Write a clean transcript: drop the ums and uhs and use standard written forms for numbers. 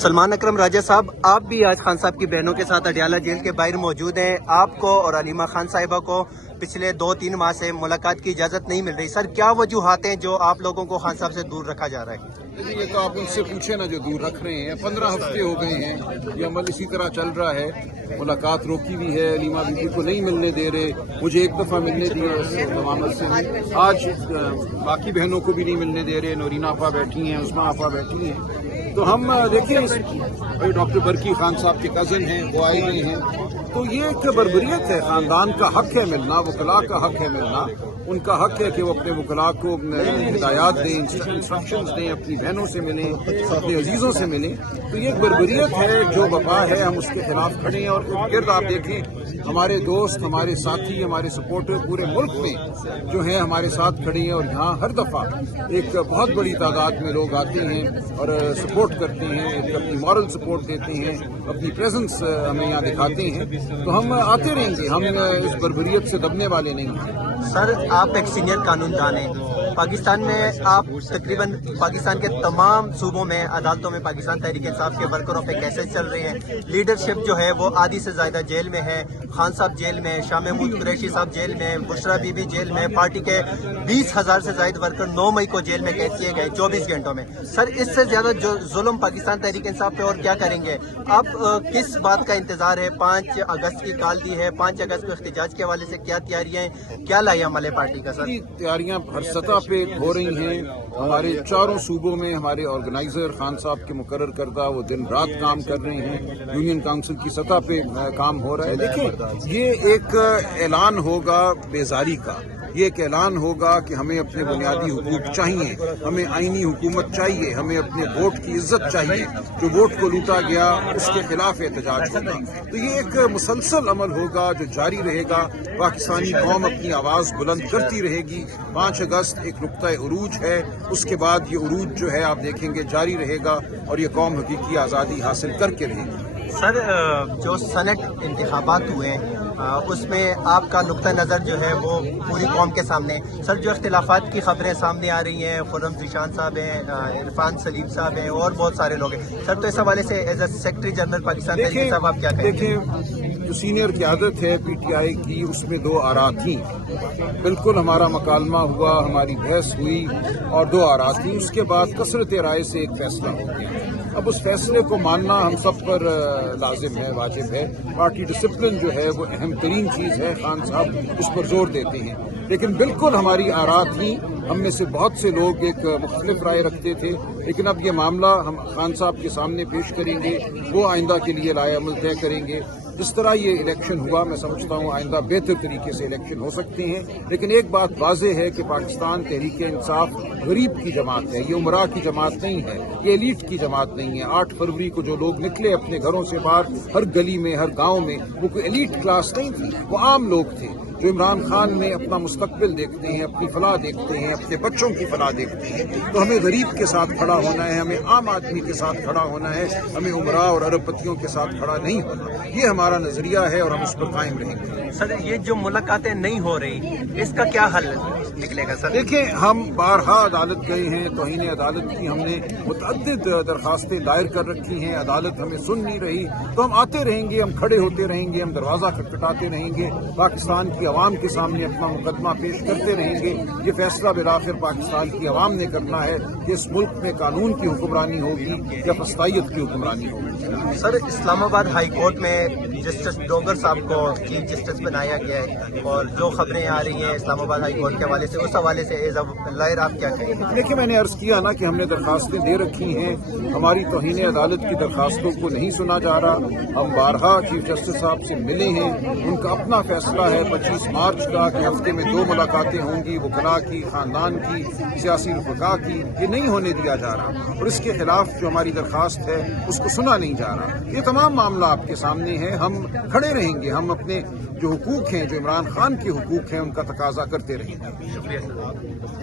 सलमान अकरम राजा साहब, आप भी आज खान साहब की बहनों के साथ अडियाला जेल के बाहर मौजूद हैं। आपको और अलीमा खान साहिबा को पिछले 2-3 माह से मुलाकात की इजाज़त नहीं मिल रही। सर, क्या वजूहात हैं जो आप लोगों को खान साहब से दूर रखा जा रहा है? ये तो आप उनसे पूछे ना जो दूर रख रहे हैं। 15 हफ्ते हो गए हैं, ये अमल इसी तरह चल रहा है। मुलाकात रोकी हुई है, अलीमा बीबी को नहीं मिलने दे रहे, मुझे एक दफ़ा मिलने दिए उस तमामल से। आज बाकी बहनों को भी नहीं मिलने दे रहे। नौरीना आपा बैठी हैं, उस्मा आपा बैठी हैं। तो हम देखिए, डॉक्टर बरकी खान साहब के कज़न हैं, वो आए हुए हैं। तो ये एक बर्बरियत है। ख़ानदान का हक है मिलना, वकला का हक है मिलना। उनका हक है कि वो अपने वकला को हिदायत दें, इंस्ट्रक्शंस दें, अपनी बहनों से मिलें, अपने अजीज़ों से मिलें। तो ये एक बर्बरियत है, जो वफा है, हम उसके खिलाफ खड़े हैं। और गिर्द आप देखें, हमारे दोस्त, हमारे साथी, हमारे सपोर्टर पूरे मुल्क में जो है हमारे साथ खड़े हैं। और यहाँ हर दफ़ा एक बहुत बड़ी तादाद में लोग आते हैं और सपोर्ट करते हैं, एक अपनी मॉरल सपोर्ट देते हैं, अपनी प्रेजेंस हमें यहाँ दिखाते हैं। तो हम आते रहेंगे, हम इस बर्बरियत से दबने वाले नहीं हैं। सर, आप एक सीनियर कानूनदान हैं। पाकिस्तान में आप तकरीबन पाकिस्तान के तमाम सूबों में अदालतों में पाकिस्तान तहरीक इंसाफ के वर्करों पे केसेस चल रहे हैं। लीडरशिप जो है वो आधी से ज़्यादा जेल में है। खान साहब जेल में, शाह महमूद कुरैशी साहब जेल में, बुशरा बीबी जेल में। पार्टी के 20,000 से ज़ायद वर्कर 9 मई को जेल में कैद किए गए 24 घंटों में। सर, इससे ज़्यादा जो जुल्म पाकिस्तान तहरीक इंसाफ पे और क्या करेंगे आप? किस बात का इंतज़ार है? 5 अगस्त की कॉल दी है, 5 अगस्त को एहतजाज के हवाले से क्या तैयारियाँ हैं, क्या लाया अमल है पार्टी का? सर, तैयारियां हर सतह पे हो रही हैं। हमारे चारों सूबों में हमारे ऑर्गेनाइजर खान साहब के मुकर्रर करदा वो दिन रात काम कर रहे हैं। यूनियन काउंसिल की सतह पे काम हो रहा है। देखिए, ये एक ऐलान होगा बेजारी का। ये एक ऐलान होगा कि हमें अपने बुनियादी हुकूक चाहिए, हमें आईनी हुकूमत चाहिए, हमें अपने वोट की इज्जत चाहिए। जो वोट को लूटा गया उसके खिलाफ एहतजाज होगा। तो ये एक मुसलसल अमल होगा जो जारी रहेगा। पाकिस्तानी कौम अपनी आवाज़ बुलंद करती रहेगी। 5 अगस्त एक नुक्ता उरूज है, उसके बाद ये उरूज जो है आप देखेंगे जारी रहेगा और ये कौम हकीकी आज़ादी हासिल करके रहेगी। सर, जो सेनेट इंतखाबात हुए उसमें आपका नुक्ता नज़र जो है वो पूरी कौम के सामने। सर, जो इख्तिलाफात की खबरें सामने आ रही हैं, खुर्रम ज़ीशान साहब हैं, इरफान सलीम साहब हैं और बहुत सारे लोग हैं। सर, तो इस हवाले से as a secretary general Pakistan साहब आप क्या कहेंगे? देखिए, जो सीनियर क़यादत है PTI की, उसमें 2 आरा थी। बिल्कुल हमारा मकालमा हुआ, हमारी बहस हुई और 2 आरा थी। उसके बाद कसरत राय से एक फैसला हो गया। अब उस फैसले को मानना हम सब पर लाजिम है, वाजिब है। पार्टी डिसिप्लिन जो है वो अहम तरीन चीज़ है। खान साहब उस पर जोर देते हैं। लेकिन बिल्कुल हमारी आरा थी। हम में से बहुत से लोग एक मुख्तलिफ राय रखते थे। लेकिन अब ये मामला हम खान साहब के सामने पेश करेंगे, वो आइंदा के लिए लाए अमल तय करेंगे। जिस तरह ये इलेक्शन हुआ, मैं समझता हूँ आइंदा बेहतर तरीके से इलेक्शन हो सकते हैं। लेकिन एक बात वाज़ेह है कि पाकिस्तान तहरीक इंसाफ गरीब की जमात है, ये उमरा की जमात नहीं है, ये एलीट की जमात नहीं है। 8 फरवरी को जो लोग निकले अपने घरों से बाहर, हर गली में, हर गाँव में, वो कोई एलीट क्लास नहीं थी, वो आम लोग थे जो इमरान खान में अपना मुस्तकबिल देखते हैं, अपनी फलाह देखते हैं, अपने बच्चों की फलाह देखते हैं। तो हमें गरीब के साथ खड़ा होना है, हमें आम आदमी के साथ खड़ा होना है, हमें उमरा और अरबपतियों के साथ खड़ा नहीं होना। ये हमारा नजरिया है और हम उस पर कायम रहेंगे। सर, ये जो मुलाकातें नहीं हो रही, इसका क्या हल निकलेगा? सर, देखिए, हम बारहा अदालत गए हैं, तौहीन अदालत की हमने मुतअद्दिद दरखास्तें दायर कर रखी हैं। अदालत हमें सुन नहीं रही, तो हम आते रहेंगे, हम खड़े होते रहेंगे, हम दरवाज़ा खटखटाते रहेंगे, पाकिस्तान की अवाम के सामने अपना मुकदमा पेश करते रहेंगे। ये फैसला बिलाखिर पाकिस्तान की अवाम ने करना है कि इस मुल्क में कानून की हुक्मरानी होगी या फस्तायत की हुक्मरानी होगी। सर, इस्लामाबाद हाई कोर्ट में जस्टिस डोगर साहब को चीफ जस्टिस बनाया गया है और जो खबरें आ रही हैं इस्लामाबाद हाई कोर्ट के हवाले से, उस हवाले से एज अ लॉयर आप क्या कहेंगे? देखिए, मैंने अर्ज किया ना कि हमने दरखास्तें दे रखी हैं। हमारी तौहीन अदालत की दरखास्तों को नहीं सुना जा रहा। हम बारहा चीफ जस्टिस साहब से मिले हैं, उनका अपना फैसला है 25 मार्च का कि हफ्ते में 2 मुलाकातें होंगी, वकला की, खानदान की, सियासी रफ़का की। ये नहीं होने दिया जा रहा और इसके खिलाफ जो हमारी दरखास्त है उसको सुना नहीं जा रहा। ये तमाम मामला आपके सामने है। हम खड़े रहेंगे, हम अपने जो हुकूक हैं, जो इमरान खान के हुकूक हैं, उनका तकाजा करते रहेंगे। शुक्रिया सर।